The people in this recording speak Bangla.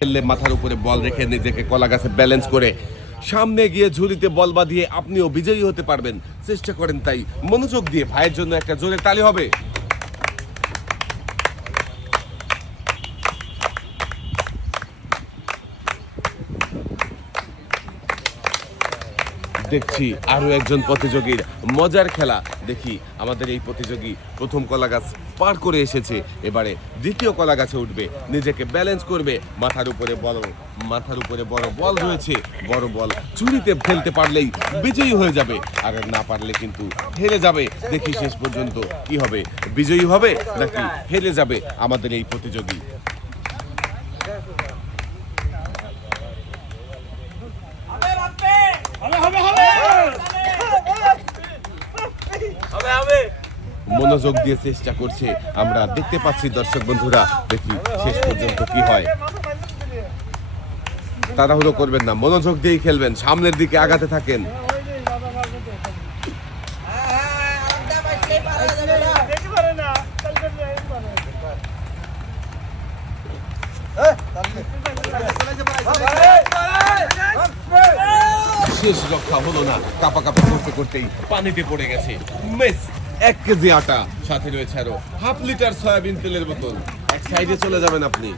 খেললে মাথার উপরে বল রেখে নিজেকে কলা গাছে ব্যালেন্স করে সামনে গিয়ে ঝুড়িতে বল বাঁধিয়ে আপনিও বিজয়ী হতে পারবেন। চেষ্টা করেন তাই মনোযোগ দিয়ে। ভাইয়ের জন্য একটা জোরে তালি হবে। দেখছি আরো একজন প্রতিযোগীর মজার খেলা। দেখি আমাদের এই প্রতিযোগী প্রথম কলা গাছ পার করে এসেছে, এবারে দ্বিতীয় কলা গাছে উঠবে, নিজেকে ব্যালেন্স করবে। মাথার উপরে বড় বল রয়েছে, বড় বল চুরিতে ফেলতে পারলেই বিজয়ী হয়ে যাবে, আর না পারলে কিন্তু হেরে যাবে। দেখি শেষ পর্যন্ত কি হবে, বিজয়ী হবে নাকি হেরে যাবে আমাদের এই প্রতিযোগী। মনোযোগ দিয়ে চেষ্টা করছে, আমরা দেখতে পাচ্ছি দর্শক বন্ধুরা। দেখি শেষ পর্যন্ত কি হয়। তাড়াহুড়ো করবেন না, মনোযোগ দিয়েই খেলবেন, সামনের দিকে আগাতে থাকেন। শেষ রক্ষা হলো না, কাপাকাপি করতে করতেই পানিতে পড়ে গেছে। মিস। 1 কেজি আটা, সাথে রয়েছে আরো হাফ লিটার সয়াবিন তেলের বোতল। এক সাইডে চলে যাবেন আপনি।